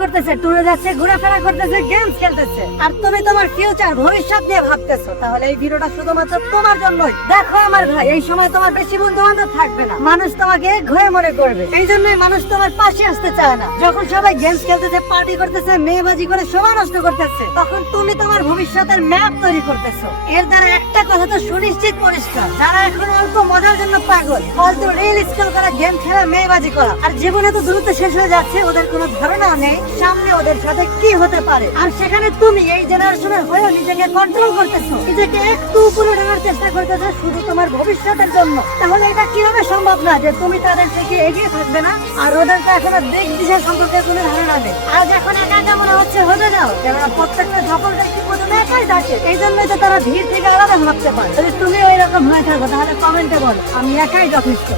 করতেছে, ট্যুরে যাচ্ছে, ঘোরাফেরা করতেছে, গেমস খেলতেছে, আর তুমি তোমার ফিউচার ভবিষ্যৎ নিয়ে ভাবতেছো। তাহলে এই ভিডিওটা শুধুমাত্র তোমার জন্যই। দেখো আমার ভাই, এই সময় তোমার বেশি বন্ধু বান্ধব থাকবে না, মানুষ তোমাকে ঘুরে মনে করবে। এই জন্যই মানুষ তোমার পাশে আসতে চায় না। যখন সবাই গেমস খেলতেছে, পার্টি করতেছে, মেয়েবাজি করে সময় নষ্ট করতেছে, তখন তুমি তোমার ভবিষ্যতের ম্যাপ তৈরি করতেছো। এর দ্বারা একটা কথা তো সুনিশ্চিত পরিষ্কার, যারা এখন অল্প মজার জন্য পাগল, ফালতু রিল স্ক্রল করা, গেম খেলা, মেয়েবাজি করা, আর জীবনে তো দ্রুত শেষ হয়ে যাচ্ছে, ওদের কোনো ধারণা নেই সামনে ওদের সাথে কি হতে পারে। আর সেখানে তুমি এই জেনারেশনের হয়ে নিজেকে কন্ট্রোল করতেছো, নিজেকে একটু উপরে ঢাকার চেষ্টা করতেছো শুধু তোমার ভবিষ্যতের জন্য। তাহলে এটা কিভাবে সম্ভব না যে তুমি তাদের থেকে এগিয়ে থাকবে না? আর ওদের তো এখনো দিক দিশা সম্পর্কে কোনো ধারণা নেই। আজ এখন একা একা মনে হচ্ছে হবে না, কেননা প্রত্যেকটা সফল ব্যক্তি প্রথমে একাই থাকে। এই জন্যই তো তারা ভিড় থেকে আলাদা ভাবতে পারে। যদি তুমি ওই রকম হয়ে থাকো তাহলে কমেন্টে বলো আমি একাই যথেষ্ট।